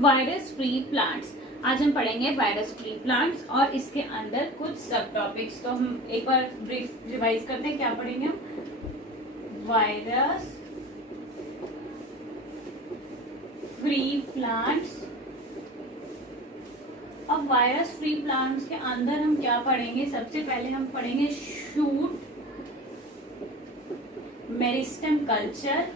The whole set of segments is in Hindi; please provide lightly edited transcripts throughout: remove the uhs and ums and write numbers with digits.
Virus free plants. आज हम पढ़ेंगे वायरस फ्री प्लांट्स और इसके अंदर कुछ सब टॉपिक्स। तो हम एक बार ब्रीफ रिवाइज करते हैं, क्या पढ़ेंगे हम। Virus free plants. अब वायरस फ्री प्लांट्स के अंदर हम क्या पढ़ेंगे, सबसे पहले हम पढ़ेंगे shoot meristem culture,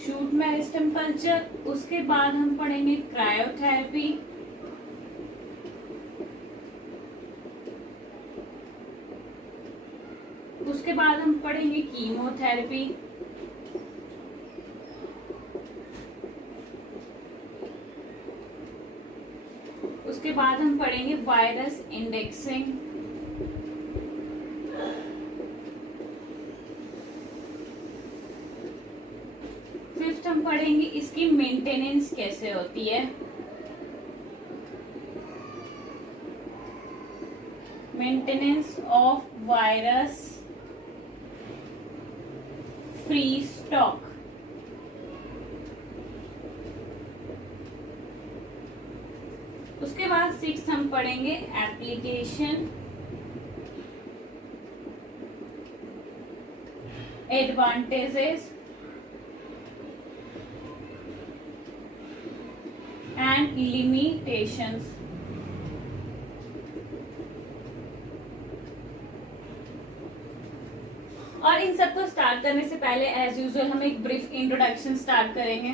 shoot meristem culture. उसके बाद हम पढ़ेंगे क्रायोथेरेपी, उसके बाद हम पढ़ेंगे कीमोथेरेपी, उसके बाद हम पढ़ेंगे वायरस इंडेक्सिंग, फिफ्थ हम पढ़ेंगे इसकी मेंटेनेंस कैसे होती है, maintenance of virus free stock. उसके बाद सिक्स हम पढ़ेंगे एप्लीकेशन, एडवांटेजेस एंड लिमिटेशंस। और इन सबको स्टार्ट करने से पहले एज यूजुअल हम एक ब्रीफ इंट्रोडक्शन स्टार्ट करेंगे।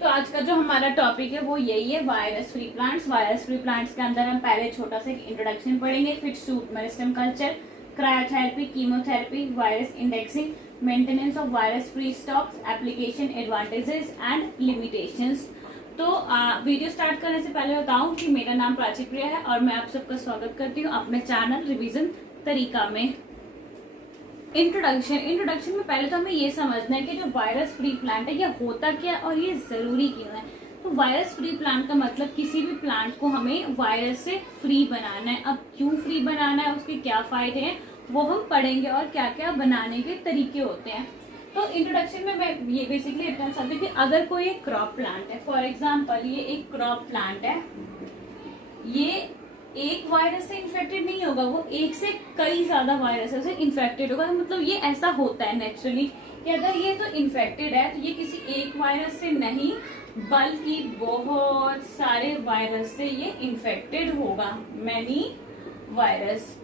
तो आज का जो हमारा टॉपिक है वो यही है, virus free plants. Virus free plants के अंदर हम पहले छोटा सा इंट्रोडक्शन पढ़ेंगे, फिर shoot meristem culture, cryotherapy, chemotherapy, virus indexing, maintenance of virus free stocks, application, advantages and limitations. तो वीडियो स्टार्ट करने से पहले बताऊं कि मेरा नाम प्राची प्रिया है और मैं आप सबका स्वागत करती हूँ अपने चैनल रिवीजन तरीका में। इंट्रोडक्शन में पहले तो हमें ये समझना है कि जो वायरस फ्री प्लांट है ये होता क्या है और ये जरूरी क्यों है। तो वायरस फ्री प्लांट का मतलब किसी भी प्लांट को हमें वायरस से फ्री बनाना है। अब क्यों फ्री बनाना है, उसके क्या फायदे हैं वो हम पढ़ेंगे और क्या क्या बनाने के तरीके होते हैं। तो इंट्रोडक्शन में मैं ये बेसिकली इतना समझती हूँ कि अगर कोई एक क्रॉप प्लांट है, फॉर एग्जांपल ये एक क्रॉप प्लांट है, ये एक वायरस से इन्फेक्टेड नहीं होगा, वो एक से कई ज्यादा वायरस से इन्फेक्टेड होगा। मतलब ये ऐसा होता है नेचुरली कि अगर ये तो इन्फेक्टेड है तो ये किसी एक वायरस से नहीं बल्कि बहुत सारे वायरस से ये इन्फेक्टेड होगा। मैनी वायरस,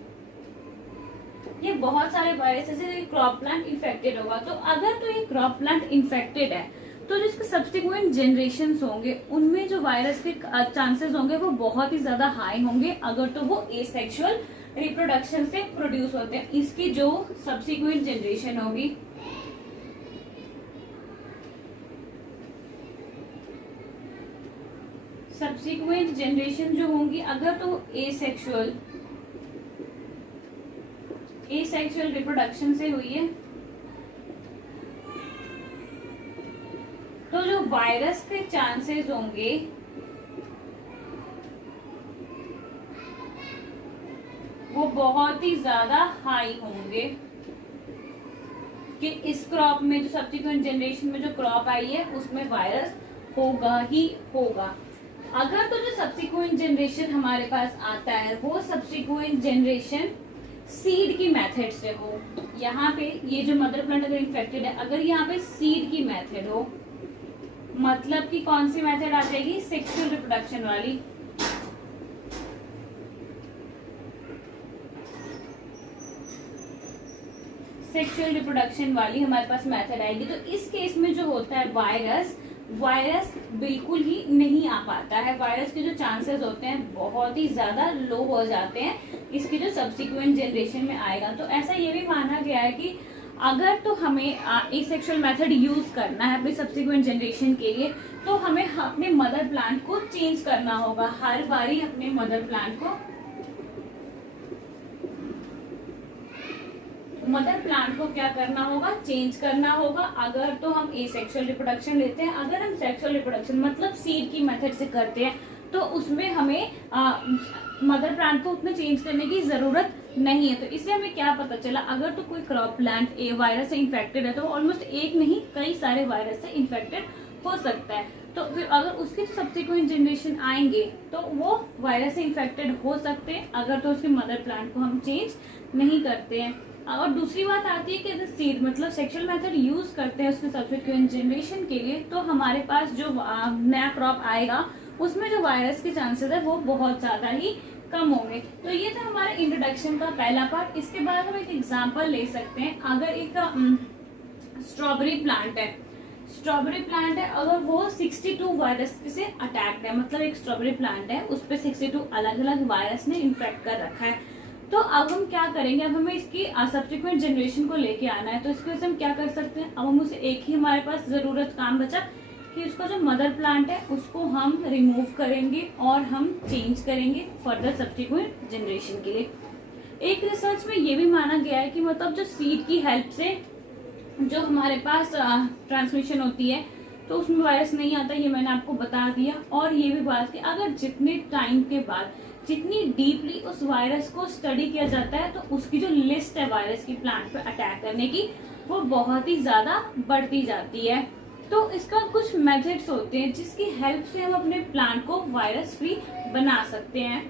ये बहुत सारे वायरस से क्रॉप प्लांट इन्फेक्टेड होगा। तो अगर तो ये क्रॉप प्लांट इन्फेक्टेड है तो जो इसके सब्सिक्वेंट जनरेशंस होंगे उनमें जो वायरस के चांसेस होंगे वो बहुत ही ज्यादा हाई होंगे, अगर तो वो एसेक्सुअल रिप्रोडक्शन से प्रोड्यूस होते हैं। इसकी जो सब्सिक्वेंट जनरेशन होगी, सब्सिक्वेंट जनरेशन जो होंगी अगर तो एसेक्सुअल रिप्रोडक्शन से हुई है तो जो वायरस के चांसेस होंगे वो बहुत ही ज्यादा हाई होंगे कि इस क्रॉप में जो सब्सिक्वेंट जनरेशन में जो क्रॉप आई है उसमें वायरस होगा ही होगा। अगर तो जो सब्सिक्वेंट जनरेशन हमारे पास आता है वो सब्सिक्वेंट जनरेशन सीड की मेथड से हो, यहाँ पे ये जो मदर प्लांट अगर इन्फेक्टेड है, अगर यहाँ पे सीड की मेथड हो, मतलब कि कौन सी मेथड आ जाएगी, सेक्सुअल रिप्रोडक्शन वाली। सेक्सुअल रिप्रोडक्शन वाली हमारे पास मेथड आएगी। तो इस केस में जो होता है वायरस बिल्कुल ही नहीं आ पाता है। वायरस के जो चांसेस होते हैं बहुत ही ज्यादा लो हो जाते हैं इसकी जो सब्सिक्वेंट जनरेशन में आएगा। तो ऐसा ये भी माना गया है कि अगर तो हमें एसेक्सुअल मेथड यूज करना है अपनी सब्सिक्वेंट जनरेशन के लिए तो हमें अपने मदर प्लांट को चेंज करना होगा। हर बारी अपने मदर प्लांट को मदर प्लांट को क्या करना होगा, चेंज करना होगा। अगर तो हम एसेक्सुअल रिप्रोडक्शन लेते हैं, अगर हम सेक्सुअल रिप्रोडक्शन मतलब सीड की मेथड से करते हैं तो उसमें हमें मदर प्लांट को उतना चेंज करने की जरूरत नहीं है। तो इससे हमें क्या पता चला, अगर तो कोई क्रॉप प्लांट वायरस से इन्फेक्टेड है तो ऑलमोस्ट एक नहीं कई सारे वायरस से इन्फेक्टेड हो सकता है। तो फिर अगर उसके सब्सिक्वेंट जनरेशन आएंगे तो वो वायरस से इन्फेक्टेड हो सकते हैं, अगर तो उसके मदर प्लांट को हम चेंज नहीं करते हैं। और दूसरी बात आती है कि अगर सीड मतलब सेक्सुअल मेथड यूज करते हैं उसके सब्सिक्वेंट जनरेशन के लिए, तो हमारे पास जो नया क्रॉप आएगा उसमें जो वायरस के चांसेस है वो बहुत ज्यादा ही कम होंगे। तो ये था हमारा इंट्रोडक्शन का पहला पार्ट। इसके बाद हम एक एग्जांपल ले सकते हैं। अगर एक स्ट्रॉबेरी प्लांट है, अगर वो 62 वायरस से अटैक्ड है, मतलब एक स्ट्रॉबेरी प्लांट है उस पर 62 अलग अलग वायरस ने इन्फेक्ट कर रखा है। तो अब हम क्या करेंगे, अब हमें इसकी सब्सिक्वेंट जनरेशन को लेके आना है। तो इसकी वजह से हम क्या कर सकते हैं, अब हम उसे एक ही हमारे पास जरूरत काम बचा कि उसका जो मदर प्लांट है उसको हम रिमूव करेंगे और हम चेंज करेंगे फर्दर सब्सिक्वेंट जनरेशन के लिए। एक रिसर्च में ये भी माना गया है कि मतलब जो सीड की हेल्प से जो हमारे पास ट्रांसमिशन होती है तो उसमें वायरस नहीं आता, ये मैंने आपको बता दिया। और ये भी बात कि अगर जितने टाइम के बाद जितनी डीपली उस वायरस को स्टडी किया जाता है तो उसकी जो लिस्ट है वायरस की प्लांट पे अटैक करने की वो बहुत ही ज्यादा बढ़ती जाती है। तो इसका कुछ मेथड्स होते हैं जिसकी हेल्प से हम अपने प्लांट को वायरस फ्री बना सकते हैं।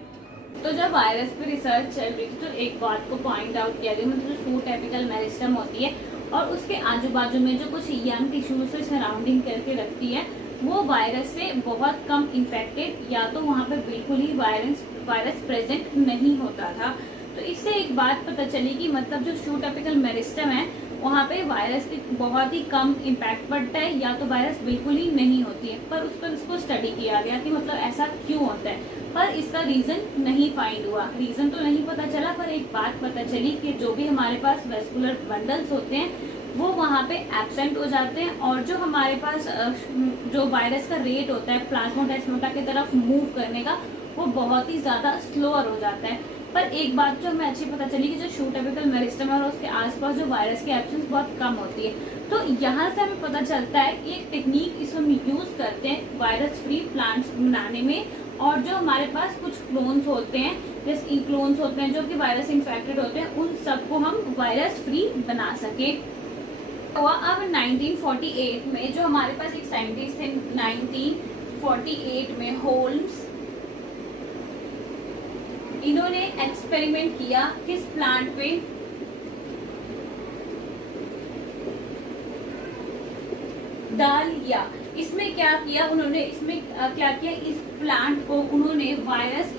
तो जब वायरस पे रिसर्च चल रही थी तो एक बात को पॉइंट आउट किया गया, मतलब जो शूट एपिकल मेरिस्टम होती है और उसके आजू बाजू में जो कुछ यंग टिश्यू से सराउंडिंग करके रखती है वो वायरस से बहुत कम इन्फेक्टेड या तो वहाँ पे बिल्कुल ही वायरस प्रेजेंट नहीं होता था। तो इससे एक बात पता चली कि मतलब जो शूट एपिकल मेरिस्टम है वहाँ पे वायरस की बहुत ही कम इम्पैक्ट पड़ता है या तो वायरस बिल्कुल ही नहीं होती है। पर उस पर उसको स्टडी किया गया कि मतलब ऐसा क्यों होता है, पर इसका रीजन नहीं फाइंड हुआ। रीजन तो नहीं पता चला, पर एक बात पता चली कि जो भी हमारे पास वेस्कुलर बंडल्स होते हैं वो वहाँ पे एब्सेंट हो जाते हैं और जो हमारे पास जो वायरस का रेट होता है प्लाज्मोडेस्माटा की तरफ मूव करने का वो बहुत ही ज्यादा स्लोअर हो जाता है। पर एक बात जो हमें अच्छी पता चली कि जो शूट एपिकल मेरिस्टम है और उसके आसपास जो वायरस की एब्सेंस बहुत कम होती है। तो यहाँ से हमें पता चलता है कि एक टेक्निक इसको हम यूज करते हैं वायरस फ्री प्लांट्स बनाने में, और जो हमारे पास कुछ क्लोन्स होते हैं जैसे क्लोन्स होते हैं जो कि वायरस इन्फेक्टेड होते हैं उन सबको हम वायरस फ्री बना सके। हुआ अब 1948 में जो हमारे पास एक साइंटिस्ट थे 1948 में होल्म्स, इन्होंने एक्सपेरिमेंट किया किस प्लांट पे, डालिया। इसमें क्या किया उन्होंने, इसमें क्या किया, इस प्लांट को उन्होंने वायरस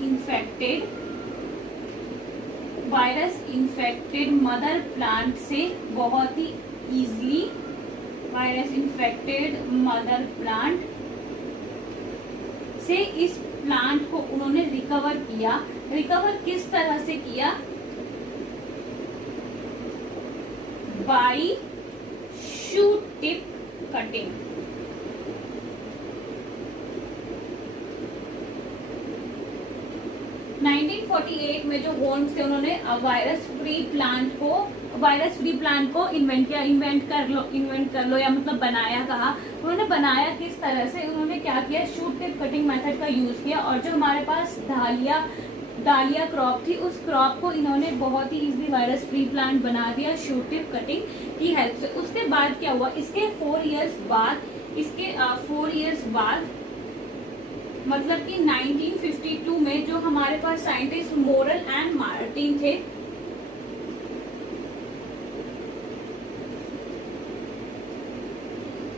इन्फेक्टेड मदर प्लांट से बहुत ही easily virus infected mother plant से इस प्लांट को उन्होंने रिकवर किया। रिकवर किस तरह से किया, बाय शूट टिप कटिंग। में जो होल्म्स थे उन्होंने वायरस फ्री प्लांट को इन्वेंट कर लो या मतलब बनाया कहा। उन्होंने बनाया किस तरह से, उन्होंने क्या किया, शूट टिप कटिंग मेथड का यूज किया और जो हमारे पास डालिया क्रॉप थी उस क्रॉप को इन्होंने बहुत ही इजीली वायरस फ्री प्लांट बना दिया शूट टिप कटिंग की हेल्प से। उसके बाद क्या हुआ, इसके 4 इयर्स बाद मतलब कि 1952 में जो हमारे पास साइंटिस्ट मोरल एंड मार्टिन थे,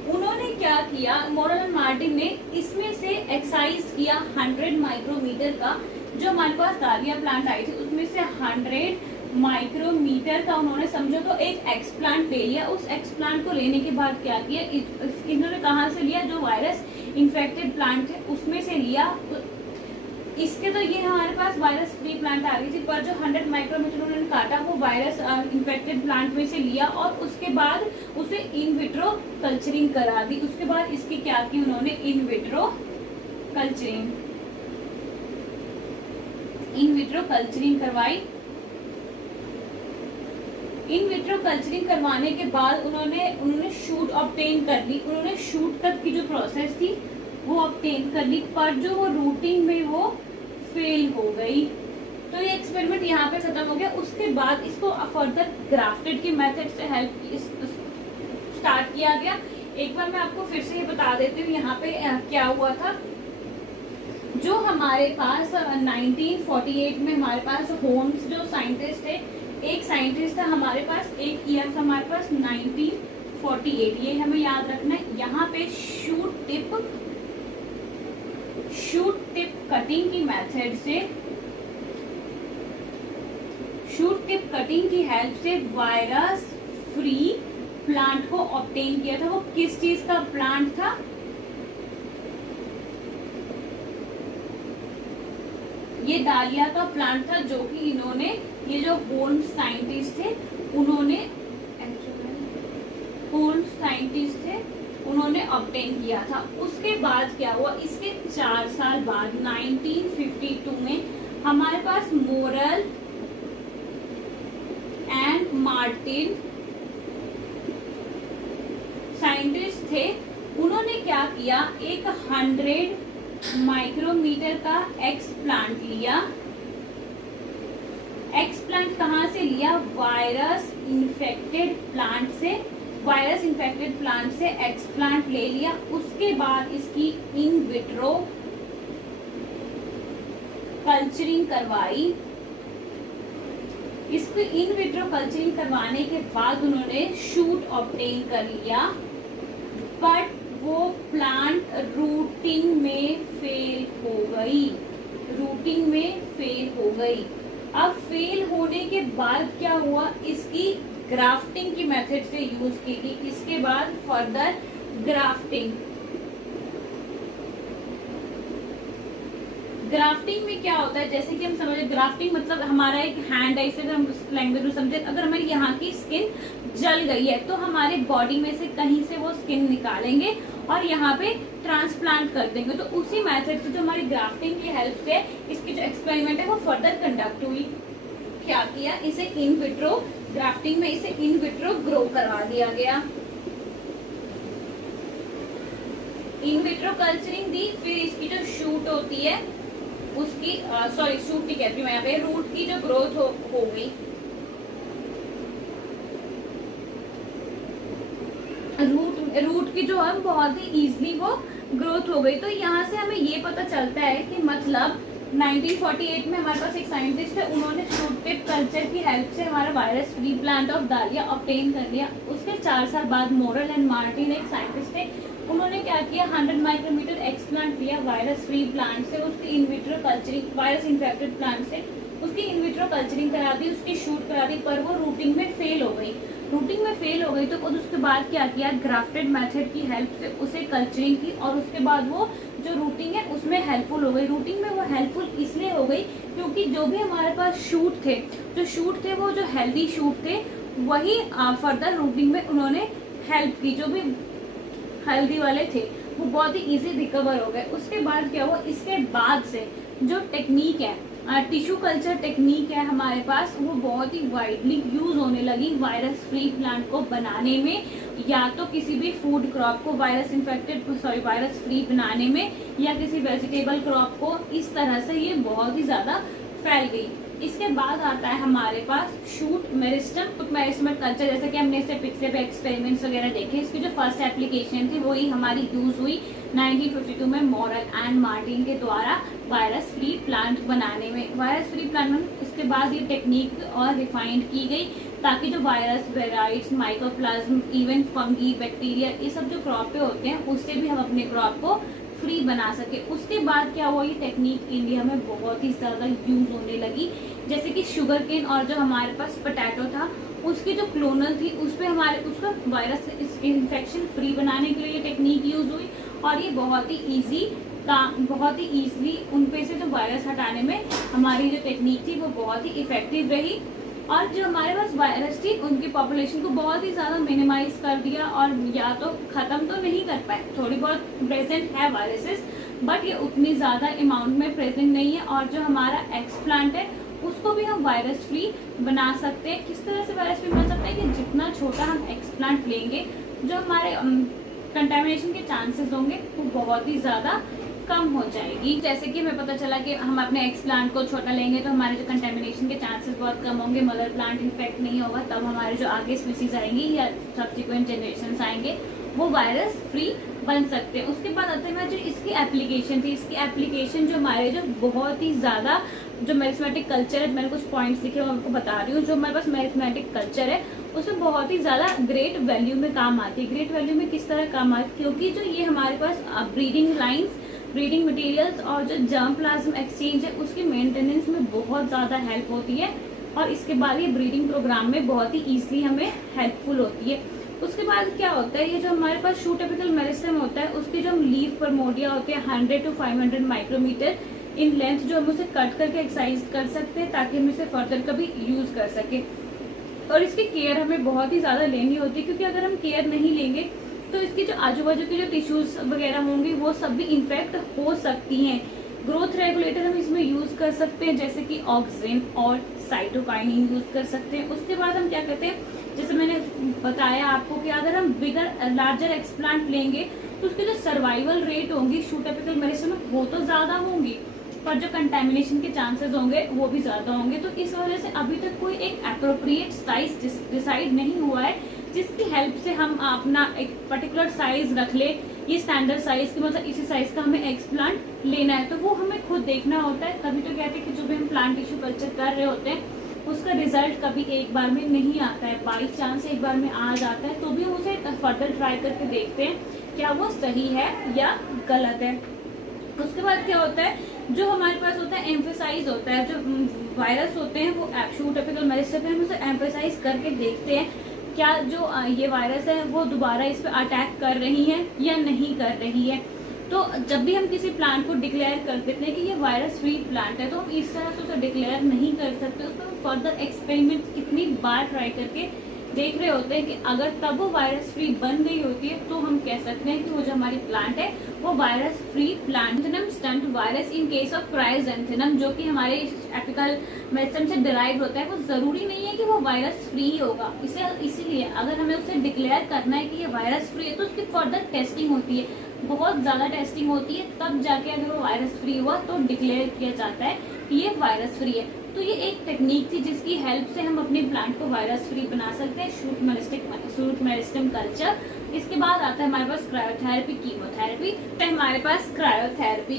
उन्होंने क्या किया, मोरल एंड मार्टिन ने इसमें से एक्साइज किया 100 माइक्रोमीटर का। जो हमारे पास डालिया प्लांट आई थी उसमें से 100 माइक्रोमीटर का उन्होंने समझो तो एक एक्स प्लांट ले लिया। उस एक्स प्लांट को लेने के बाद क्या किया, इन्होंने कहाँ से लिया, जो वायरस इन्फेक्टेड प्लांट है उसमें से लिया। इसके तो ये हमारे पास वायरस फ्री प्लांट आ गई थी, पर जो 100 माइक्रोमीटर उन्होंने काटा वो वायरस इन्फेक्टेड प्लांट में से लिया और उसके बाद उसे इन विट्रो कल्चरिंग करा दी। उसके बाद इसकी क्या की उन्होंने, इन विट्रो कल्चरिंग करवाई। इन विट्रो कल्चरिंग करवाने के बाद उन्होंने शूट ऑब्टेन कर ली। उन्होंने शूट तक की जो प्रोसेस थी वो ऑब्टेन कर ली, पर जो वो रूटिंग में वो फेल हो गई। तो ये एक्सपेरिमेंट यहाँ पे खत्म हो गया। उसके बाद इसको फर्दर ग्राफ्टेड की मेथड से हेल्प स्टार्ट किया गया। एक बार मैं आपको फिर से ये बता देती हूँ यहाँ पे क्या हुआ था। जो हमारे पास 1948 में हमारे पास होम्स जो साइंटिस्ट थे, एक साइंटिस्ट था हमारे पास, एक ईयर था हमारे पास 1948, ये हमें याद रखना है। यहाँ पे शूट टिप कटिंग की मेथड से, शूट टिप कटिंग की हेल्प से वायरस फ्री प्लांट को ऑब्टेन किया था। वो किस चीज का प्लांट था? ये डालिया का प्लांट था, जो कि इन्होंने, ये जो होल्म्स साइंटिस्ट थे उन्होंने ऑब्टेन किया था। उसके बाद क्या हुआ, इसके 4 साल बाद 1952 में हमारे पास मोरल एंड मार्टिन साइंटिस्ट थे। उन्होंने क्या किया, एक 100 माइक्रोमीटर का एक्सप्लांट लिया। एक्सप्लांट कहाँ से लिया? वायरस इन्फेक्टेड प्लांट से एक्सप्लांट ले लिया। उसके बाद इसकी इन विट्रो कल्चरिंग करवाई। इसको इन विट्रो कल्चरिंग करवाने के बाद उन्होंने शूट ऑब्टेन कर लिया, बट वो प्लांट रूटिंग में फेल हो गई। अब फेल होने के बाद क्या हुआ, इसकी ग्राफ्टिंग की मेथड से यूज की गई। इसके बाद फर्दर ग्राफ्टिंग में क्या होता है, जैसे कि हम समझे, ग्राफ्टिंग मतलब हमारा एक हैंड है, इसे अगर हम उस लैंग्वेज में समझे, अगर हमारी यहाँ की स्किन जल गई है तो हमारे बॉडी में से कहीं से वो स्किन निकालेंगे और यहाँ पे ट्रांसप्लांट कर देंगे। तो उसी मेथड से जो हमारी ग्राफ्टिंग की हेल्प से इसकी जो एक्सपेरिमेंट है वो फर्दर कंडक्ट हुई। क्या किया, इसे इन विट्रो ग्राफ्टिंग में इसे इन विट्रो ग्रो करवा दिया गया। इन विट्रो कल्चरिंग दी, फिर इसकी जो शूट होती है उसकी शूट नहीं कहती मैं यहाँ पे, रूट की जो ग्रोथ हो गई। रूट की जो है बहुत ही इजीली वो ग्रोथ हो गई। तो यहाँ से हमें ये पता चलता है कि मतलब 1948 में हमारे पास एक साइंटिस्ट है, उन्होंने शूट टिप कल्चर की हेल्प से हमारा वायरस फ्री प्लांट ऑफ डालिया ऑब्टेन कर लिया। उसके 4 साल बाद मोरल एंड मार्टिन एक साइंटिस्ट थे, उन्होंने क्या किया, 100 माइक्रोमीटर एक्सप्लांट लिया वायरस फ्री प्लांट से, उसकी in vitro culturing, virus infected plant से उसकी इनविट्रो कल्चरिंग करा दी, उसकी शूट करा दी, पर वो रूटिंग में फेल हो गई। तो उसके बाद क्या किया, ग्राफ्टेड मेथड की हेल्प से उसे कल्चरिंग की और उसके बाद वो जो रूटिंग है उसमें हेल्पफुल हो गई। रूटिंग में वो हेल्पफुल इसलिए हो गई क्योंकि जो भी हमारे पास शूट थे वो जो हेल्दी शूट थे वही फर्दर रूटिंग में उन्होंने हेल्प की। जो भी हेल्दी वाले थे वो बहुत ही इजी रिकवर हो गए। उसके बाद क्या हुआ, इसके बाद से जो टेक्निक है, टिश्यू कल्चर टेक्निक है हमारे पास, वो बहुत ही वाइडली यूज होने लगी वायरस फ्री प्लांट को बनाने में, या तो किसी भी फूड क्रॉप को वायरस फ्री बनाने में, या किसी वेजिटेबल क्रॉप को। इस तरह से ये बहुत ही ज्यादा फैल गई। इसके बाद आता है हमारे पास शूट मेरिस्टेम कल्चर, जैसे कि हमने इससे पिछले पे एक्सपेरिमेंट्स वगैरह देखे। इसकी जो फर्स्ट एप्लीकेशन थी वही हमारी यूज हुई 1952 में मॉरल एंड मार्टिन के द्वारा वायरस फ्री प्लांट बनाने में। इसके बाद ये टेक्निक और रिफाइंड की गई ताकि जो virus, viroids, mycoplasma, even fungi, bacteria, ये सब जो क्रॉप पे होते हैं उससे भी हम अपने क्रॉप को फ्री बना सके। उसके बाद क्या हुआ, ये टेक्निक इंडिया में बहुत ही ज्यादा यूज होने लगी। जैसे कि शुगर केन और जो हमारे पास पोटैटो था उसकी जो क्लोनल थी उस पे उसका वायरस इन्फेक्शन फ्री बनाने के लिए ये टेक्निक यूज हुई और ये बहुत ही इजीली उन पे से जो वायरस हटाने में हमारी जो टेक्निक थी वो बहुत ही इफेक्टिव रही। और जो हमारे पास वायरस थी उनकी पॉपुलेशन को बहुत ही ज्यादा मिनिमाइज कर दिया, और या तो खत्म तो नहीं कर पाए, थोड़ी बहुत प्रेजेंट है वायरसेस, बट ये उतनी ज्यादा अमाउंट में प्रेजेंट नहीं है। और जो हमारा एक्सप्लांट है उसको भी हम वायरस फ्री बना सकते हैं। किस तरह से वायरस फ्री बना सकते हैं कि जितना छोटा हम एक्सप्लांट लेंगे, जो हमारे कंटेमिनेशन के चांसेस होंगे वो बहुत ही ज्यादा कम हो जाएगी। जैसे कि हमें पता चला कि हम अपने एक्स प्लांट को छोटा लेंगे तो हमारे जो कंटेमिनेशन के चांसेस बहुत कम होंगे, मदर प्लांट इन्फेक्ट नहीं होगा, तब हमारे जो आगे स्पीसीज आएंगी या सब्सिक्वेंट जनरेशन आएंगे वो वायरस फ्री बन सकते हैं। उसके बाद आते हैं जो इसकी एप्लीकेशन थी, इसकी एप्लीकेशन जो हमारे जो बहुत ही ज्यादा जो मेरिस्मेटिक कल्चर है, मैंने कुछ पॉइंट्स लिखे मैं आपको बता रही हूँ। जो हमारे पास मेरिस्मेटिक कल्चर है उसमें बहुत ही ज्यादा ग्रेट वैल्यू में काम आती है। ग्रेट वैल्यू में किस तरह काम आती है, क्योंकि जो ये हमारे पास ब्रीडिंग लाइन्स, ब्रीडिंग मटेरियल्स और जो जर्म प्लाज्म एक्सचेंज है उसकी मेंटेनेंस में बहुत ज्यादा हेल्प होती है, और इसके बाद ये ब्रीडिंग प्रोग्राम में बहुत ही ईजिली हमें हेल्पफुल होती है। उसके बाद क्या होता है, ये जो हमारे पास शूट एपिकल मेरिस्टेम होता है उसकी जो हम लीफ परमोडिया होते हैं 100 to 500 माइक्रोमीटर इन लेंथ, जो हम उसे कट करके एक्सरसाइज कर सकते हैं ताकि हम इसे फर्दर कभी यूज कर सके। और इसकी केयर हमें बहुत ही ज्यादा लेनी होती है, क्योंकि अगर हम केयर नहीं लेंगे तो इसकी जो आजू बाजू की जो टिश्यूज वगैरह होंगी वो सब भी इन्फेक्ट हो सकती हैं। ग्रोथ रेगुलेटर हम इसमें यूज कर सकते हैं, जैसे कि ऑक्सिन और साइटोकाइनिन यूज कर सकते हैं। उसके बाद हम क्या करते हैं, जैसे मैंने बताया आपको कि अगर हम बिगर लार्जर एक्सप्लांट लेंगे तो उसकी जो सर्वाइवल रेट होंगी शूट एपिकल मेरिस्टेम में वो तो ज्यादा होंगी, पर जो कंटेमिनेशन के चांसेस होंगे वो भी ज्यादा होंगे। तो इस वजह से अभी तक कोई एक अप्रोप्रिएट साइज डिसाइड नहीं हुआ है जिसकी हेल्प से हम अपना एक पर्टिकुलर साइज रख ले, ये स्टैंडर्ड साइज की, मतलब इसी साइज का हमें एक्सप्लांट लेना है। तो वो हमें खुद देखना होता है, तभी तो कहते हैं कि जो भी हम प्लांट टिश्यू कल्चर कर रहे होते हैं उसका रिजल्ट कभी एक बार में नहीं आता है, बाई चांस एक बार में आ जाता है, तो भी हम उसे फर्दर ट्राई करके देखते हैं क्या वो सही है या गलत है। उसके बाद क्या होता है, जो हमारे पास होता है एम्फेसाइज होता है, जो वायरस होते हैं वो शूट एपिकल मेरिस्टेम पे हम उसे एम्फेसाइज करके देखते हैं क्या जो ये वायरस है वो दोबारा इस पे अटैक कर रही है या नहीं कर रही है। तो जब भी हम किसी प्लांट को डिक्लेयर कर देते हैं कि ये वायरस फ्री प्लांट है, तो हम इस तरह से उसे डिक्लेयर नहीं कर सकते, उस पर फर्दर एक्सपेरिमेंट कितनी बार ट्राई करके देख रहे होते हैं कि अगर तब वो वायरस फ्री बन गई होती है तो हम कह सकते हैं कि वो जो हमारी प्लांट है वो virus free plant. Stunt virus in case of chrysanthemum, जो कि हमारे एपिकल मेरिस्टेम से डिराइव होता है, वो जरूरी नहीं है कि वो वायरस फ्री होगा। इसीलिए अगर हमें उसे डिक्लेयर करना है कि ये वायरस फ्री है तो उसकी फर्दर टेस्टिंग होती है, बहुत ज्यादा टेस्टिंग होती है, तब जाके अगर वो वायरस फ्री हुआ तो डिक्लेयर किया जाता है कि ये वायरस फ्री है। तो ये एक टेक्निक थी जिसकी हेल्प से हम अपने प्लांट को वायरस फ्री बना सकते हैं, शूट मेरिस्टेम कल्चर। इसके बाद आता है हमारे पास क्रायोथेरेपी, कीमोथेरेपी। तो हमारे पास क्रायोथेरेपी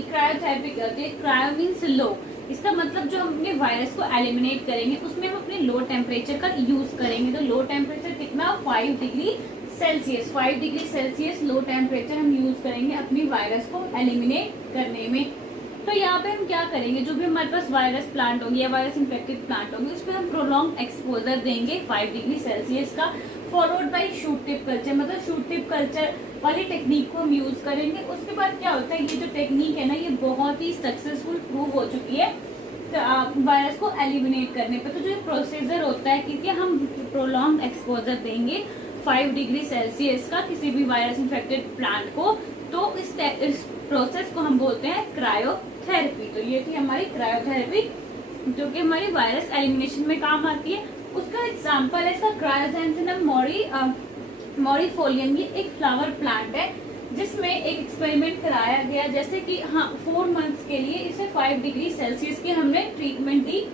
करते हैं, क्रायो मीन्स लो, इसका मतलब जो हम अपने वायरस को एलिमिनेट करेंगे उसमें हम अपने लो टेम्परेचर का यूज करेंगे। तो लो टेम्परेचर कितना, 5 degree Celsius, 5 degree Celsius low temperature हम यूज करेंगे अपनी वायरस को एलिमिनेट करने में। तो यहाँ पे हम क्या करेंगे, जो भी हमारे पास वायरस प्लांट होंगे या वायरस इन्फेक्टेड प्लांट होंगे उस पर हम प्रोलॉन्ग एक्सपोजर देंगे 5 डिग्री सेल्सियस का, followed by shoot tip culture, मतलब शूट टिप कल्चर वाली टेक्निक को हम यूज करेंगे। उसके बाद क्या होता है, ये जो टेक्निक है ना ये बहुत ही सक्सेसफुल प्रूव हो चुकी है वायरस को एलिमिनेट करने पे। तो जो प्रोसीजर होता है कि हम प्रोलॉन्ग एक्सपोजर देंगे 5 डिग्री सेल्सियस का किसी भी वायरस इन्फेक्टेड प्लांट को, तो इस प्रोसेस को हम बोलते हैं क्रायोथेरेपी। तो ये थी हमारी क्रायोथेरेपी जो कि हमारी वायरस एलिमिनेशन में काम आती है। उसका एग्जांपल है इसका क्रायोजेंथेनम मोरिफोलियम, ये एक फ्लावर प्लांट है जिसमें एक एक्सपेरिमेंट कराया गया, जैसे कि 4 मंथ्स के लिए इसे 5 डिग्री सेल्सियस की हमने ट्रीटमेंट दी।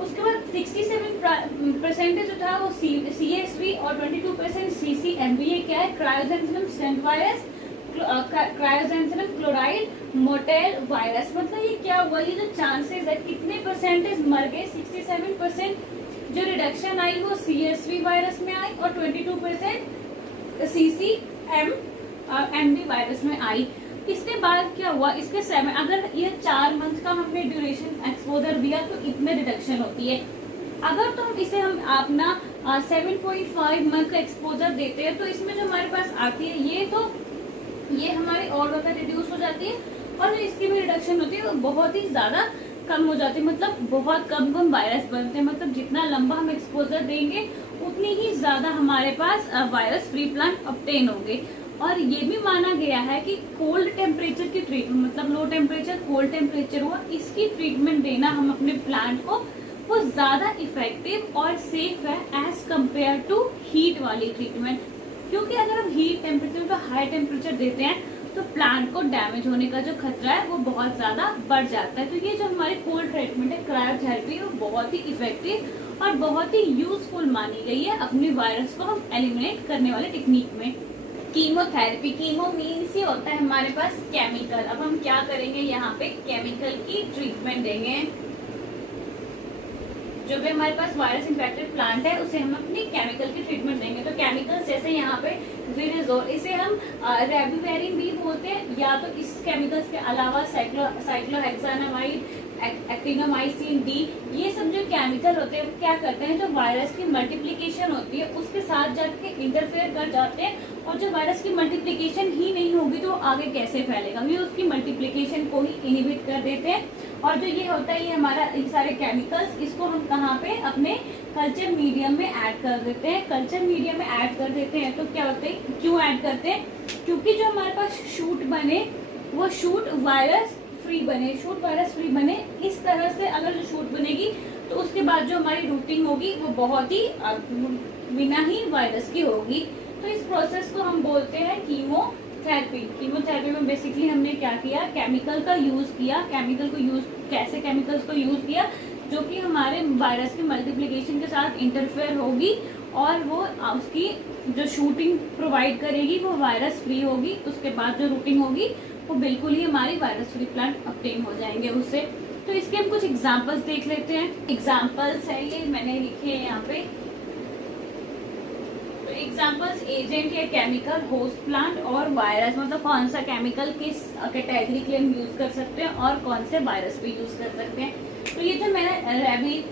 उसके बाद 67% जो था वो CSV और 22% CCMV। ये क्या है, chrysanthemum stunt virus, chrysanthemum chlorotic mottle virus. मतलब ये क्या हुआ, ये जो चांसेस है कितने परसेंटेज मर गए, 67% जो रिडक्शन आई वो CSV वायरस में आई और 22% CCMV वायरस में आई। इसके बाद क्या हुआ, इसके 7 अगर ये 4 मंथ का हमने ड्यूरेशन एक्सपोजर दिया तो इतने रिडक्शन होती है। अगर तो हम इसे हम अपना 7.5 मंथ का एक्सपोजर देते हैं तो इसमें जो हमारे पास आती है ये हमारी और ज्यादा रिड्यूस हो जाती है, और जो इसकी भी रिडक्शन होती है वो बहुत ही ज्यादा कम हो जाती है, मतलब बहुत कम वायरस बनते हैं। मतलब जितना लंबा हम एक्सपोजर देंगे उतनी ही ज्यादा हमारे पास वायरस फ्री प्लांट ऑब्टेन होंगे। और ये भी माना गया है कि कोल्ड टेम्परेचर की ट्रीटमेंट, मतलब लो टेम्परेचर कोल्ड टेम्परेचर हुआ, इसकी ट्रीटमेंट देना हम अपने प्लांट को वो ज्यादा इफेक्टिव और सेफ है एज कम्पेयर टू हीट वाली ट्रीटमेंट। क्योंकि अगर हम हीट टेम्परेचर का हाई टेम्परेचर देते हैं तो प्लांट को डैमेज होने का जो खतरा है वो बहुत ज्यादा बढ़ जाता है। तो ये जो हमारी कोल्ड ट्रीटमेंट है, क्रायोथेरेपी, वो बहुत ही इफेक्टिव और बहुत ही यूजफुल मानी गई है अपने वायरस को हम एलिमिनेट करने वाले टेक्निक में। कीमोथेरेपी, कीमो मीन्स ही होता है हमारे पास केमिकल। अब हम क्या करेंगे, यहाँ पे केमिकल की ट्रीटमेंट देंगे। जो भी हमारे पास वायरस इन्फेक्टेड प्लांट है उसे हम अपनी केमिकल की ट्रीटमेंट देंगे। तो केमिकल जैसे यहाँ पे विरेजोल, इसे हम रेबिवेरिन भी बोलते हैं, या तो इस केमिकल्स के अलावा साइक्लोहेक्सानामाइड, एक्टिनोमाइसिन डी, ये सब जो केमिकल होते हैं वो क्या करते हैं, जो वायरस की मल्टीप्लिकेशन होती है उसके साथ जाके इंटरफेयर कर जाते हैं, और जो वायरस की मल्टीप्लिकेशन ही नहीं होगी तो आगे कैसे फैलेगा, ये उसकी मल्टीप्लिकेशन को ही इनहिबिट कर देते हैं। और जो ये होता है, ये हमारा इन सारे केमिकल्स, इसको हम कहाँ पे अपने कल्चर मीडियम में ऐड कर देते हैं। कल्चर मीडियम में ऐड कर देते हैं तो क्या होता है, क्यों ऐड करते हैं, क्योंकि जो हमारे पास शूट बने वो शूट वायरस फ्री बने, शूट वायरस फ्री बने। इस तरह से अगर जो शूट बनेगी तो उसके बाद जो हमारी रूटिंग होगी वो बहुत ही बिना ही वायरस की होगी। तो इस प्रोसेस को हम बोलते हैं कीमोथेरेपी। कीमोथेरेपी में बेसिकली हमने क्या किया, केमिकल का यूज किया। केमिकल को यूज, कैसे केमिकल्स को यूज किया, जो कि हमारे वायरस की मल्टीप्लिकेशन के साथ इंटरफेयर होगी और वो उसकी जो शूटिंग प्रोवाइड करेगी वो वायरस फ्री होगी। उसके बाद जो रूटिंग होगी वो बिल्कुल ही हमारी वायरस फ्री प्लांट ऑब्टेन हो जाएंगे उससे। तो इसके हम कुछ एग्जांपल्स देख लेते हैं। एग्जांपल्स है ये मैंने लिखे हैं यहाँ पे। तो एग्जांपल्स, एजेंट या केमिकल, होस्ट प्लांट और वायरस, मतलब कौन सा केमिकल किस कैटेगरी के लिए हम यूज कर सकते हैं और कौन से वायरस पे यूज कर सकते हैं। तो ये जो मैंने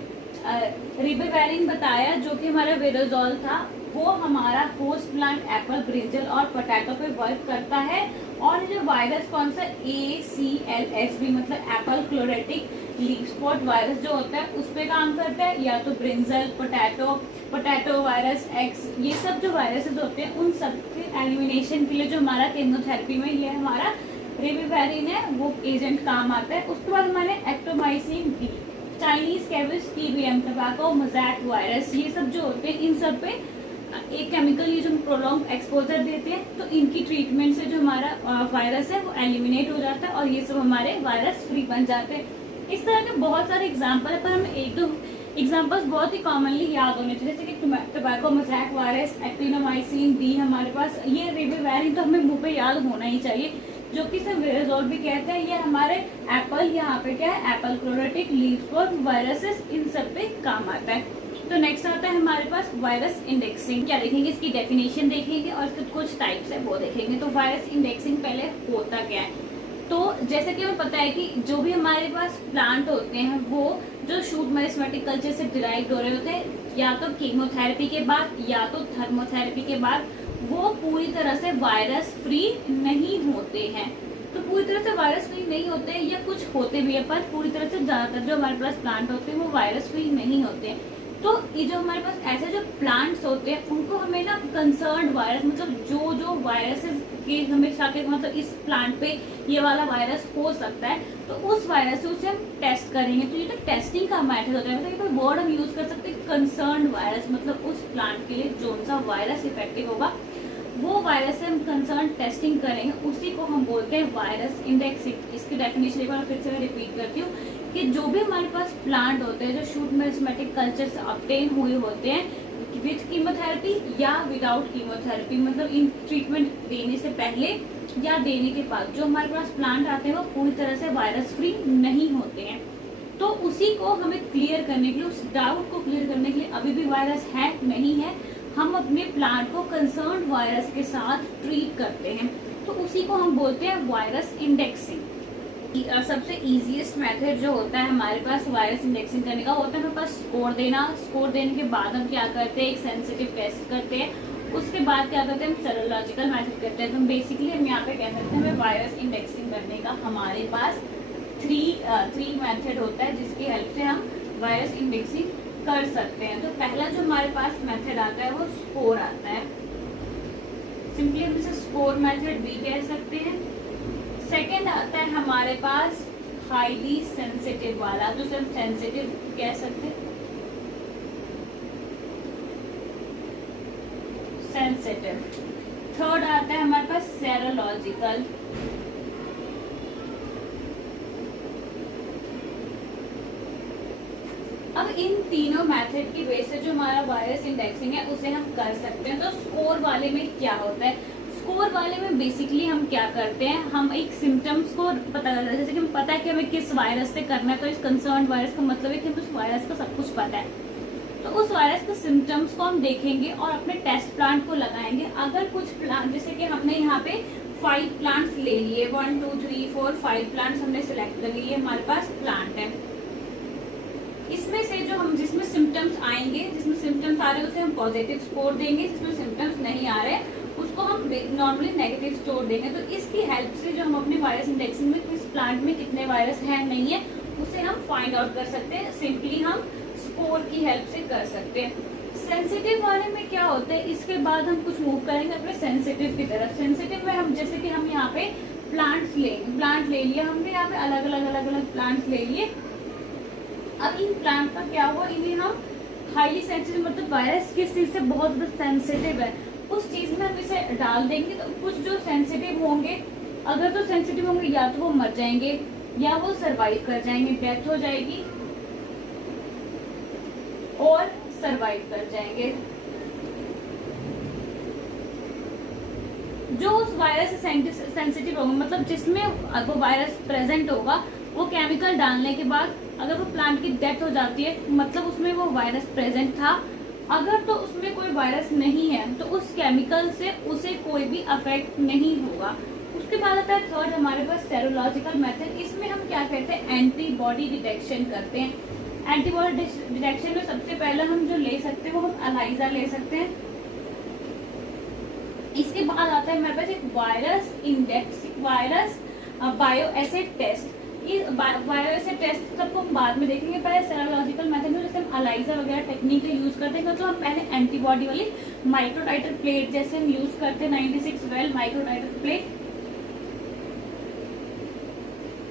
रिबेवेरिन बताया, जो कि हमारा विरेजोल था, वो हमारा होस्ट प्लांट एप्पल, ब्रिंजल और पोटैटो पे वर्क करता है। और जो वायरस कौन सा, ACLSV, मतलब Apple chlorotic leaf spot virus जो होता है उस पे काम करता है, या तो ब्रिंजल, पोटैटो वायरस, एक्स, ये सब जो वायरसेस होते हैं उन सब के एलिमिनेशन के लिए जो हमारा कीमोथेरेपी में ये हमारा रिबेवेरिन है वो एजेंट काम आता है। उसके बाद हमारे actinomycin D, Chinese cabbage, TBM, tobacco mosaic virus, ये सब जो होते हैं इन सब पे एक केमिकल ये जो प्रोलॉन्ग एक्सपोजर देते हैं तो इनकी ट्रीटमेंट से जो हमारा वायरस है वो एलिमिनेट हो जाता है और ये सब हमारे वायरस फ्री बन जाते हैं। इस तरह के बहुत सारे एग्जाम्पल है, पर हमें एक दो एग्जाम्पल्स बहुत ही कॉमनली याद होने चाहिए, जैसे कि tobacco mosaic virus, actinomycin D, हमारे पास ये रिबेवेरिन तो हमें मुंह पे याद होना ही चाहिए, जो कि इसे विरेजोल भी कहते हैं। ये हमारे एप्पल, यहाँ पे क्या है, apple chlorotic leaf spot viruses, इन सब पे काम आता है। तो नेक्स्ट आता है हमारे पास वायरस इंडेक्सिंग। क्या देखेंगे, इसकी डेफिनेशन देखेंगे और इसके कुछ टाइप्स है वो देखेंगे। तो वायरस इंडेक्सिंग पहले होता क्या है, तो जैसे कि हमें पता है कि जो भी हमारे पास प्लांट होते हैं वो जो शूट मेरिस्टेमेटिक कल्चर से डिराइव हो रहे होते हैं, या तो कीमोथेरेपी के बाद या तो थर्मोथेरेपी के बाद, वो पूरी तरह से वायरस फ्री नहीं होते हैं। तो पूरी तरह से वायरस फ्री नहीं होते हैं, या कुछ होते भी है पर पूरी तरह से ज्यादातर जो हमारे पास प्लांट होते हैं वो वायरस फ्री नहीं होते हैं। तो ये जो हमारे पास ऐसे जो प्लांट्स होते हैं उनको हमें ना कंसर्न वायरस, मतलब जो वायरसेस के हमेशा के, मतलब इस प्लांट पे ये वाला वायरस हो सकता है तो उस वायरस से उसे हम टेस्ट करेंगे। तो ये तो टेस्टिंग का मेथड होता है, मतलब ये वर्ड हम यूज कर सकते हैं कंसर्न वायरस, मतलब उस प्लांट के लिए जो सा वायरस इफेक्टिव होगा वो वायरस से हम कंसर्न टेस्टिंग करेंगे, उसी को हम बोलते हैं वायरस इंडेक्सिंग। इसकी डेफिनेशन एक बार फिर से मैं रिपीट करती हूँ कि जो भी हमारे पास प्लांट होते हैं जो शूट मेरिस्टेमेटिक कल्चर से ऑब्टेन हुए होते हैं विथ कीमोथेरेपी या विदाउट कीमोथेरेपी, मतलब इन ट्रीटमेंट देने से पहले या देने के बाद जो हमारे पास प्लांट आते हैं वो पूरी तरह से वायरस फ्री नहीं होते हैं। तो उसी को हमें क्लियर करने के लिए, उस डाउट को क्लियर करने के लिए, अभी भी वायरस है नहीं है, हम अपने प्लांट को कंसर्न वायरस के साथ ट्रीट करते हैं, तो उसी को हम बोलते हैं वायरस इंडेक्सिंग। सबसे इजीएस्ट मेथड जो होता है हमारे पास वायरस इंडेक्सिंग करने का होता है हमारे पास स्कोर देना। स्कोर देने के बाद हम क्या करते हैं, एक सेंसिटिव टेस्ट करते हैं, उसके बाद क्या करते हैं, हम सेरोलॉजिकल मेथड करते हैं। तो बेसिकली हम यहाँ पे कह सकते हैं वायरस इंडेक्सिंग करने का हमारे पास थ्री मेथड होता है जिसकी हेल्प से हम वायरस इंडेक्सिंग कर सकते हैं। तो पहला जो हमारे पास मेथड आता है वो स्कोर आता है, सिंपली हम इसे स्कोर मेथड भी कह सकते हैं। सेकेंड आता है हमारे पास हाईली सेंसिटिव वाला, तो हम सेंसिटिव कह सकते हैं। सेंसिटिव। थर्ड आता है हमारे पास सेरोलॉजिकल। अब इन तीनों मेथड की बेस से जो हमारा वायरस इंडेक्सिंग है उसे हम कर सकते हैं। तो स्कोर वाले में क्या होता है? स्कोर वाले में बेसिकली हम क्या करते हैं, हम एक सिम्टम्स को पता करते हैं। जैसे कि हमें पता है कि हमें किस वायरस से करना है, तो इस कंसर्न वायरस का मतलब है कि हमें उस वायरस का सब कुछ पता है। तो उस वायरस के सिम्टम्स को हम देखेंगे और अपने टेस्ट प्लांट को लगाएंगे। अगर कुछ प्लांट, जैसे कि हमने यहाँ पे 5 प्लांट्स ले लिए, 1 2 3 4 5 प्लांट्स हमने सिलेक्ट कर लिए, हमारे पास प्लांट है। इसमें से जो हम जिसमें सिम्टम्स आएंगे, जिसमें सिम्टम्स आ रहे हैं उसे हम पॉजिटिव स्कोर देंगे, जिसमें सिम्टम्स नहीं आ रहे उसको हम नॉर्मली नेगेटिव स्कोर देंगे। तो इसकी हेल्प से जो हम अपने वायरस इंडेक्सिंग में किस प्लांट में कितने वायरस है नहीं है उसे हम फाइंड आउट कर सकते हैं। सिंपली हम स्कोर की हेल्प से कर सकते हैं। सेंसिटिव वाले में क्या होता है, इसके बाद हम कुछ मूव करेंगे अपने सेंसिटिव की तरफ। सेंसिटिव में हम जैसे कि हम यहाँ पे प्लांट ले लिया हमने, यहाँ पे अलग अलग प्लांट्स ले लिए। अब इन प्लांट का क्या हुआ, इन्हें हम हाईली सेंसिटिव, मतलब वायरस किस चीज से बहुत सेंसिटिव है उस चीज में हम इसे डाल देंगे। तो कुछ जो सेंसिटिव होंगे, अगर तो सेंसिटिव होंगे या तो वो मर जाएंगे या वो सरवाइव कर जाएंगे, डेथ हो जाएगी और सरवाइव कर जाएंगे। जो उस वायरस से सेंसिटिव होंगे, मतलब जिसमें वो वायरस प्रेजेंट होगा, वो केमिकल डालने के बाद अगर वो प्लांट की डेथ हो जाती है मतलब उसमें वो वायरस प्रेजेंट था। अगर तो उसमें कोई वायरस नहीं है तो उस केमिकल से उसे कोई भी अफेक्ट नहीं होगा। उसके बाद आता है थर्ड हमारे पास सेरोलॉजिकल मेथड। इसमें हम क्या करते हैं, एंटीबॉडी डिटेक्शन करते हैं। एंटीबॉडी डिटेक्शन में सबसे पहले हम जो ले सकते हैं वो हम एलाइजा ले सकते हैं। इसके बाद आता है हमारे पास एक virus index, virus bio acid test. ये बायो एसिड टेस्ट सबको हम बाद में देखेंगे। पहले सेरोलॉजिकल मेथड में जैसे हम एलाइजा वगैरह टेक्निक का यूज करते हैं, तो हम पहले एंटीबॉडी वाली माइक्रोटाइटर प्लेट जैसे हम यूज करते हैं 96 वेल माइक्रोटाइटर प्लेट।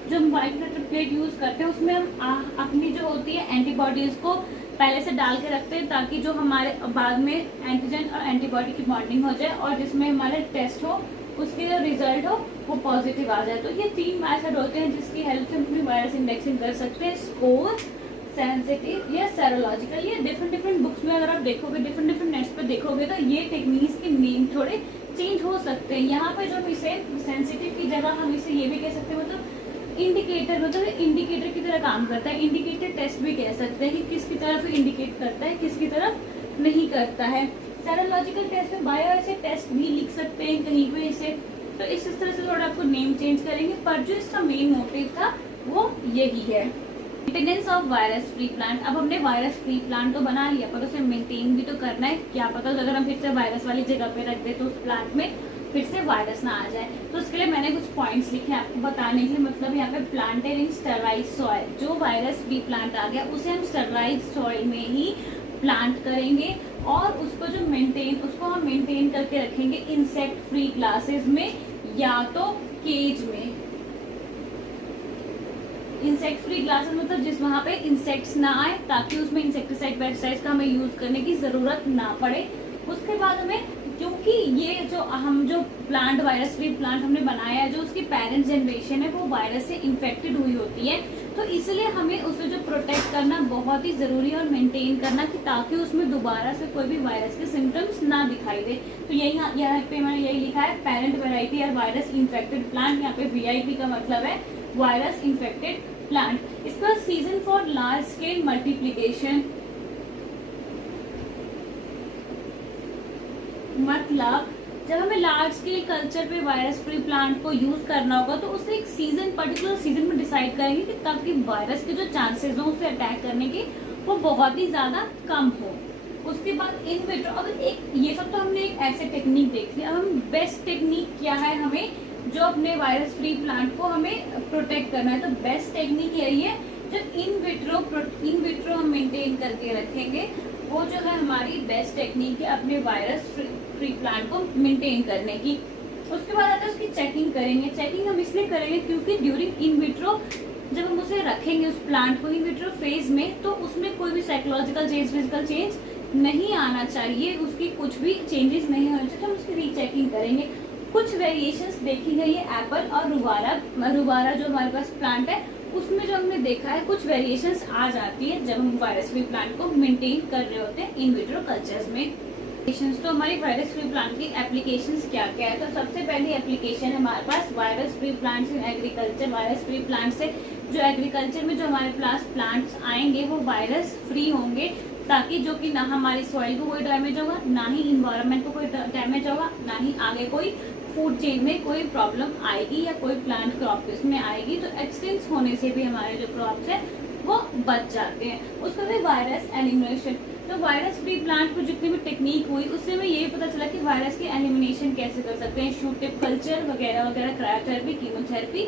जो हम माइक्रोटाइटर प्लेट यूज करते हैं उसमें हम अपनी जो होती है एंटीबॉडीज को पहले से डाल के रखते हैं ताकि जो हमारे बाद में एंटीजन और एंटीबॉडी की बॉन्डिंग हो जाए और जिसमें हमारे टेस्ट हो उसके जो रिजल्ट हो वो पॉजिटिव आ जाए। तो ये 3 मेथड होते हैं जिसकी हेल्प से हम अपनी वायरस इंडेक्सिंग कर सकते हैं, स्कोर, सेंसिटिव या सेरोलॉजिकल। ये डिफरेंट बुक्स में अगर आप देखोगे, डिफरेंट नेट्स पे देखोगे तो ये टेक्निक्स के नेम थोड़े चेंज हो सकते हैं। यहाँ पे जो हम इसे सेंसिटिव की जगह हम इसे ये भी कह सकते हैं, मतलब इंडिकेटर, मतलब इंडिकेटर की तरह काम करता है। इंडिकेटर टेस्ट भी कह सकते हैं कि किसकी तरफ इंडिकेट करता है, किसकी तरफ नहीं करता है। सेरोलॉजिकल टेस्ट में बायो एसिड टेस्ट भी लिख सकते हैं कहीं पे इसे। तो इस तरह से थोड़ा आपको नेम चेंज करेंगे, पर जो इसका मेन मोटिव था वो यही है, maintenance of virus free plant. अब हमने वायरस फ्री प्लांट तो बना लिया पर उसे मेंटेन भी तो करना है। क्या पता अगर हम फिर से वायरस वाली जगह पे रख दे तो उस प्लांट में फिर से वायरस ना आ जाए। तो उसके लिए मैंने कुछ पॉइंट्स लिखे आपको बताने के लिए। मतलब यहाँ पे प्लांटेड इन स्टरलाइज्ड सॉइल, जो वायरस फ्री प्लांट आ गया उसे हम स्टरलाइज्ड सॉइल में ही प्लांट करेंगे और उसको हम मेंटेन करके रखेंगे इंसेक्ट फ्री ग्लासेस में या तो केज में। इंसेक्ट फ्री ग्लासेस मतलब जिस वहां पे इंसेक्ट्स ना आए ताकि उसमें इंसेक्टिसाइड पेस्टिसाइड का हमें यूज करने की जरूरत ना पड़े। उसके बाद हमें, क्योंकि ये जो प्लांट वायरस फ्री प्लांट हमने बनाया है, जो उसकी पेरेंट जनरेशन है वो वायरस से इन्फेक्टेड हुई होती है, तो इसलिए हमें उसे जो प्रोटेक्ट करना बहुत ही जरूरी है और मेंटेन करना कि ताकि उसमें दोबारा से कोई भी वायरस के सिम्टम्स ना दिखाई दे। तो यहाँ पे मैंने यही लिखा है, पेरेंट वेराइटी और वायरस इन्फेक्टेड प्लांट। यहाँ पे VIP का मतलब है वायरस इन्फेक्टेड प्लांट। इसका season for large scale multiplication, मतलब जब हमें लार्ज स्केल कल्चर पे वायरस फ्री प्लांट को यूज करना होगा तो उसे एक सीजन, पर्टिकुलर सीजन में डिसाइड करेंगे कि ताकि वायरस के जो चांसेस हो उसे अटैक करने के वो बहुत ही ज्यादा कम हो। उसके बाद इन विट्रो, अब ये सब तो हमने एक ऐसे टेक्निक देख लिया। अब हम बेस्ट टेक्निक क्या है हमें जो अपने वायरस फ्री प्लांट को हमें प्रोटेक्ट करना है। तो बेस्ट टेक्निक यही है जो इन विट्रो हम मेंटेन करके रखेंगे, वो जो है हमारी बेस्ट टेक्निक है अपने वायरस फ्री प्लांट को मेंटेन करने की। उसके बाद आता है उसकी चेकिंग करेंगे। चेकिंग हम इसलिए करेंगे क्योंकि ड्यूरिंग इन विट्रो जब हम उसे रखेंगे उस प्लांट को इन विट्रो फेज में, तो उसमें कोई भी साइकोलॉजिकल चेंज, फिजिकल चेंज नहीं आना चाहिए, उसकी कुछ भी चेंजेस नहीं होने चाहिए, तो हम उसकी रीचेकिंग करेंगे। कुछ वेरिएशंस देखी गई है एप्पल और रुबारा जो हमारे पास प्लांट है उसमें जो हमने देखा है कुछ वेरिएशंस आ जाती है जब हम वायरस फ्री प्लांट को मेंटेन कर रहे होते हैं इन विट्रो कल्चर्स में। तो हमारी वायरस फ्री प्लांट की एप्लीकेशंस क्या क्या है, तो सबसे पहली एप्लीकेशन है हमारे पास virus free plants in agriculture. Virus free plant से जो एग्रीकल्चर में जो हमारे पास प्लांट्स आएंगे वो वायरस फ्री होंगे, ताकि जो कि ना हमारी सॉइल को कोई डैमेज होगा, ना ही इन्वायरमेंट को कोई डैमेज होगा, ना ही आगे कोई फूड चेन में कोई प्रॉब्लम आएगी या कोई प्लांट क्रॉप में आएगी, तो एक्सटेंस होने से भी हमारे जो क्रॉप्स है वो बच जाते हैं। उसके बाद वायरस एलिमिनेशन, तो वायरस फ्री प्लांट पर जितनी भी टेक्निक हुई उससे हमें ये पता चला कि वायरस की एलिमिनेशन कैसे कर सकते हैं। शूट टिप कल्चर वगैरह वगैरह, क्रायोथेरेपी, कीमोथेरेपी,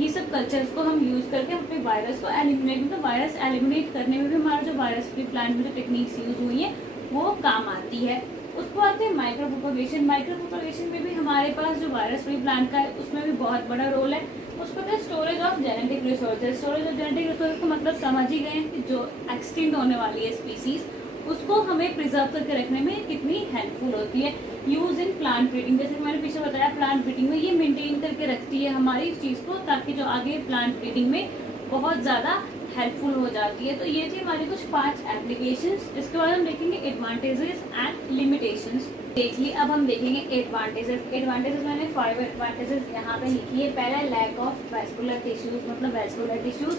ये सब कल्चर्स को हम यूज करके अपने वायरस को एलिमिनेट, मतलब वायरस एलिमिनेट करने में भी हमारा जो वायरस फ्री प्लांट में जो टेक्निक्स यूज हुई है वो काम आती है। उसको आते हैं माइक्रो प्रोपगेशन। माइक्रो प्रोपगेशन में भी हमारे पास जो वायरस फ्री प्लांट का है उसमें भी बहुत बड़ा रोल है। उसको कहते हैं storage of genetic resources. Storage of genetic resources का मतलब समझ ही गए हैं कि जो एक्सटिंक्ट होने वाली है स्पीसीज उसको हमें प्रिजर्व करके रखने में कितनी हेल्पफुल होती है। यूज इन प्लांट ब्रीडिंग, जैसे कि मैंने पीछे बताया प्लांट ब्रीडिंग में ये मेंटेन करके रखती है हमारी इस चीज़ को, ताकि जो आगे प्लांट ब्रीडिंग में बहुत ज़्यादा हेल्पफुल हो जाती है। तो ये थी हमारी कुछ 5 एप्लीकेशंस। इसके बाद हम देखेंगे एडवांटेजेस एंड लिमिटेशंस। देख लिए, अब हम देखेंगे एडवांटेजेस। मैंने 5 एडवांटेजेस यहाँ पे लिखी है। पहला लैक ऑफ वैस्कुलर टिश्यूज, मतलब वैस्कुलर टिश्यूज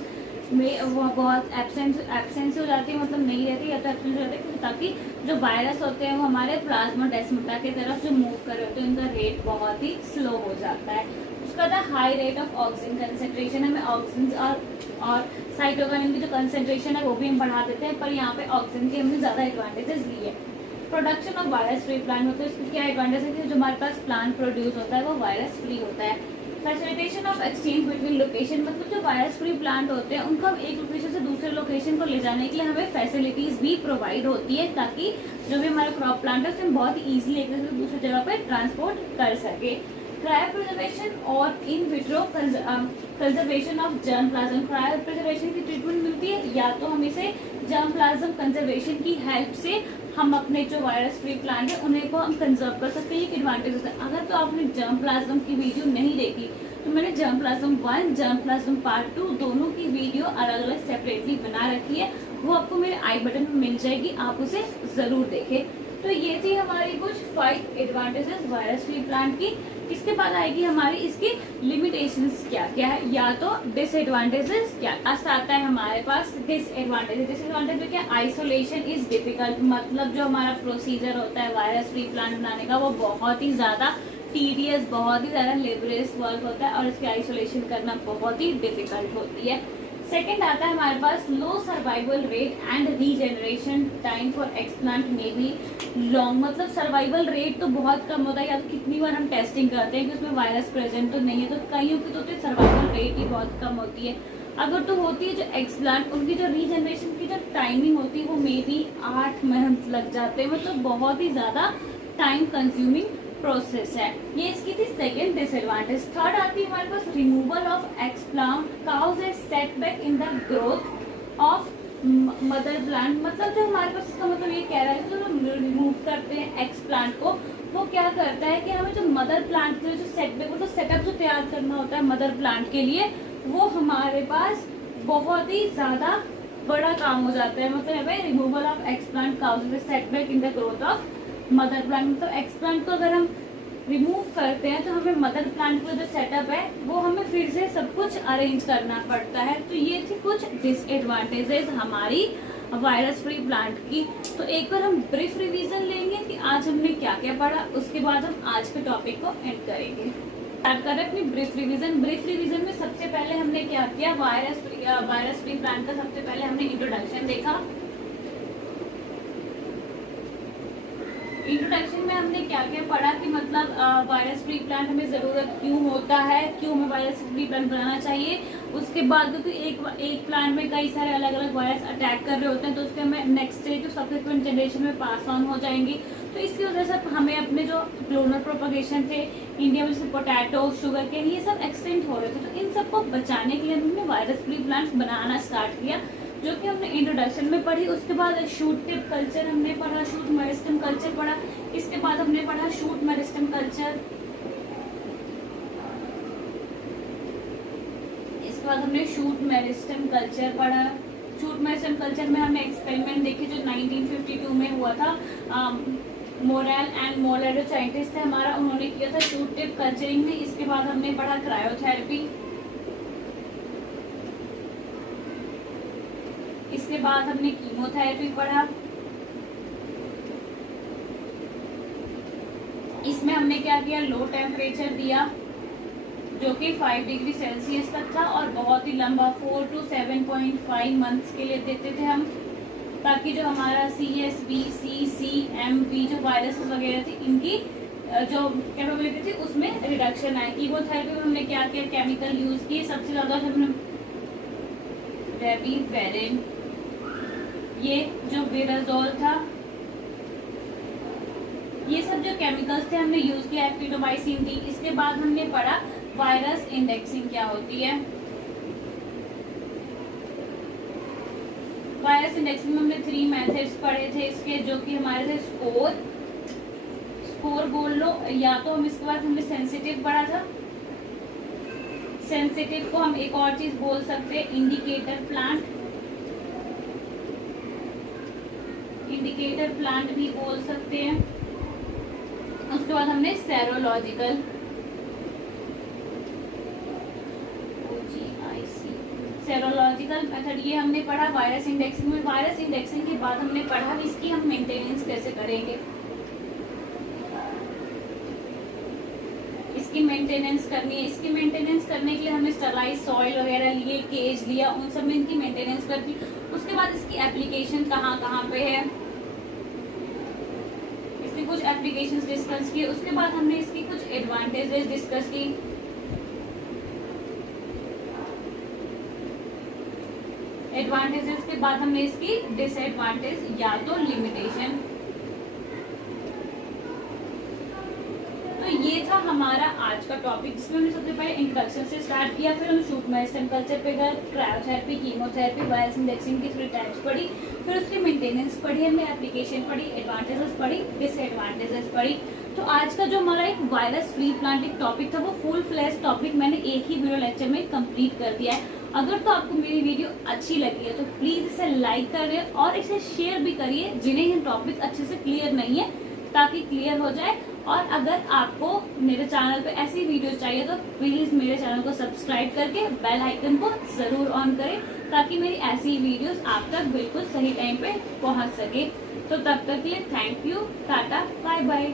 में वो बहुत एब्सेंस हो जाती है, मतलब नहीं रहती या तो एब्सेंस हो जाती है, ताकि जो वायरस होते हैं वो हमारे प्लाज्मोडेस्माटा की तरफ जो मूव कर रहे होते हैं उनका रेट बहुत ही स्लो हो जाता है। उसका था high rate of oxygen concentration, हमें ऑक्सीजन और साइटोकिनिन की जो कंसेंट्रेशन है वो भी हम बढ़ा देते हैं, पर यहाँ पे ऑक्सीजन की हमने ज़्यादा एडवांटेजेस ली है। Production of virus free plant, मतलब इसकी क्या एडवांटेज है कि जो हमारे पास प्लांट प्रोड्यूस होता है वो वायरस फ्री होता है। Facilitation of exchange between location, मतलब जो वायरस फ्री प्लांट होते हैं उनको हम एक लोकेशन से दूसरे लोकेशन को ले जाने के लिए हमें फैसिलिटीज भी प्रोवाइड होती है, ताकि जो भी हमारा क्रॉप प्लांट है उसे हम बहुत ही ईजिली एक से दूसरी जगह पर ट्रांसपोर्ट कर सके। क्रायो प्रिजर्वेशन और in vitro conservation of germ plasm. Cryo preservation की ट्रीटमेंट मिलती है, या तो हम इसे जर्म प्लाज्म कंजर्वेशन की हेल्प से हम अपने जो वायरस फ्री प्लांट है उन्हें को हम कंजर्व कर सकते हैं। ये एडवांटेजेस है। अगर तो आपने जर्म प्लाज्म की वीडियो नहीं देखी तो मैंने germ plasm 1, germ plasm part 2 दोनों की वीडियो अलग अलग सेपरेटली बना रखी है, वो आपको मेरे आई बटन में मिल जाएगी, आप उसे जरूर देखें। तो ये थी हमारी कुछ 5 एडवांटेजेस वायरस फ्री प्लांट की। इसके बाद आएगी हमारी इसकी लिमिटेशंस क्या क्या है, या तो डिसएडवांटेजेस क्या आता है हमारे पास। डिसएडवांटेज क्या, आइसोलेशन इज डिफिकल्ट, मतलब जो हमारा प्रोसीजर होता है वायरस फ्री प्लांट बनाने का वो बहुत ही ज्यादा टीडियस, बहुत ही ज्यादा लेबरियस वर्क होता है और इसकी आइसोलेशन करना बहुत ही डिफिकल्ट होती है। सेकेंड आता है हमारे पास low survival rate and regeneration time for explant में भी लॉन्ग, मतलब सर्वाइवल रेट तो बहुत कम होता है, या तो कितनी बार हम टेस्टिंग करते हैं कि उसमें वायरस प्रेजेंट तो नहीं है, तो कईयों की तो सर्वाइवल रेट ही बहुत कम होती है। अगर तो होती है जो एक्सप्लांट, उनकी जो रीजेनरेशन की जो टाइमिंग होती है वो मे बी 8 मंथ लग जाते हैं, मतलब बहुत ही ज़्यादा टाइम कंज्यूमिंग प्रोसेस है। ये इसकी थी सेकेंड डिसएडवांटेज। थर्ड आती है हमारे पास removal of explant causes a setback in the growth of mother plant, मतलब जो हमारे पास इसका मतलब ये कह रहा है कि जो हम रिमूव करते हैं एक्सप्लांट को, वो क्या करता है कि हमें जो मदर प्लांट के लिए जो सेटबैक, मतलब सेटअप जो तैयार करना होता है मदर प्लांट के लिए, वो हमारे पास बहुत ही ज्यादा बड़ा काम हो जाता है। मतलब removal of explant causes a setback in the growth of mother plant, मतलब एक्सप्लांट को अगर हम रिमूव करते हैं तो हमें मदर प्लांट का जो सेटअप है वो हमें फिर से सब कुछ अरेंज करना पड़ता है। तो ये थी कुछ डिसएडवांटेजेस हमारी वायरस फ्री प्लांट की। तो एक बार हम ब्रीफ रिवीजन लेंगे कि आज हमने क्या क्या पढ़ा, उसके बाद हम आज के टॉपिक को एंड करेंगे। स्टार्ट करें अपनी ब्रीफ रिवीजन। ब्रीफ रिवीजन में सबसे पहले हमने क्या किया, वायरस फ्री प्लांट का सबसे पहले हमने इंट्रोडक्शन देखा। इंट्रोडक्शन में हमने क्या क्या पढ़ा कि मतलब वायरस फ्री प्लांट हमें ज़रूरत क्यों होता है, क्यों हमें वायरस फ्री प्लांट बनाना चाहिए। उसके बाद क्योंकि एक प्लांट में कई सारे अलग अलग वायरस अटैक कर रहे होते हैं, तो उसके हमें नेक्स्ट स्टेज जो सब्सिक्वेंट जनरेशन में पास ऑन हो जाएंगी। तो इसकी वजह से हमें अपने जो क्लोनल प्रोपगेशन थे इंडिया में, जैसे पोटैटो, शुगर केन, ये सब एक्सटेंड हो रहे थे, तो इन सबको बचाने के लिए हमने वायरस फ्री प्लांट्स बनाना स्टार्ट किया। जो कि हमने इंट्रोडक्शन में पढ़ी। उसके बाद शूट टिप कल्चर हमने पढ़ा, शूट मेरिस्टेम कल्चर पढ़ा। इसके बाद हमने पढ़ा शूट मेरिस्टेम कल्चर। इसके बाद हमने शूट मेरिस्टेम कल्चर पढ़ा। शूट मेरिस्टेम कल्चर में हमने एक्सपेरिमेंट देखे जो 1952 में हुआ था। मोरेल एंड मोलर जो साइंटिस्ट थे हमारा, उन्होंने किया था शूट टिप कल्चरिंग में। इसके बाद हमने पढ़ा क्रायोथेरेपी। इसके बाद हमने कीमोथेरेपी पढ़ा। इसमें हमने क्या किया, लो टेम्परेचर दिया जो कि 5 डिग्री सेल्सियस तक था और बहुत ही लंबा 4 to 7.5 मंथ्स के लिए देते थे हम, ताकि जो हमारा CSV, CCMV जो वायरसेस वगैरह थी इनकी जो कैपेबिलिटी थी उसमें रिडक्शन आए। कीमोथेरेपी में हमने क्या किया, केमिकल यूज किए। सबसे ज्यादा हमने रेविफेरिन, ये जो विराजोल था, ये सब जो केमिकल्स थे हमने यूज किया। एक्टिनोमाइसिन थी। इसके बाद हमने पढ़ा वायरस इंडेक्सिंग क्या होती है। वायरस इंडेक्सिंग में हमने 3 मेथड्स पढ़े थे इसके, जो कि हमारे थे स्कोर बोल लो, या तो हम इसके बाद हमने सेंसिटिव पढ़ा था। सेंसिटिव को हम एक और चीज बोल सकते हैं, इंडिकेटर प्लांट। इंडिकेटर प्लांट भी बोल सकते हैं। उसके बाद हमने सेरोलॉजिकल, सेरोलॉजिकल मेथड ये हमने पढ़ा वायरस इंडेक्सिंग में। वायरस इंडेक्सिंग के बाद हमने पढ़ा इसकी हम मेंटेनेंस कैसे करेंगे। इसकी मेंटेनेंस करनी है। इसकी मेंटेनेंस करने के लिए हमने स्टरलाइज सॉइल वगैरह लिए, केज लिया, उन सब में इनकी मेंटेनेंस करनी। उसके बाद इसकी एप्लीकेशन कहाँ कहाँ पे है, इसकी कुछ एप्लीकेशंस डिस्कस की। उसके बाद हमने इसकी कुछ एडवांटेजेस डिस्कस की। एडवांटेजेस के बाद हमने इसकी डिसएडवांटेज या तो लिमिटेशन। तो ये था हमारा आज का टॉपिक, जिसमें हमने सबसे पहले इंट्रोडक्शन से स्टार्ट किया, फिर हम शूट मेरिस्टेम कल्चर पे गए, क्रायोथेरेपी, कीमोथेरेपी, वायरस इंडेक्सिंग की 3 टाइप्स पढ़ी, फिर उसकी मेंटेनेंस पढ़ी, हमने एप्लीकेशन पढ़ी, एडवांटेजेस पढ़ी, डिसएडवांटेजेस पढ़ी। तो आज का जो हमारा एक वायरस फ्री प्लांट एक टॉपिक था वो फुल फ्लैश टॉपिक मैंने एक ही वीडियो लेक्चर में कंप्लीट कर दिया है। अगर तो आपको मेरी वीडियो अच्छी लगी है तो प्लीज इसे लाइक करिए और इसे शेयर भी करिए जिन्हें ये टॉपिक अच्छे से क्लियर नहीं है, ताकि क्लियर हो जाए। और अगर आपको मेरे चैनल पे ऐसी वीडियो चाहिए तो प्लीज मेरे चैनल को सब्सक्राइब करके बेल आइकन को जरूर ऑन करें, ताकि मेरी ऐसी वीडियोस आप तक बिल्कुल सही टाइम पे पहुंच सके। तो तब तक के लिए thank you, tata, bye bye.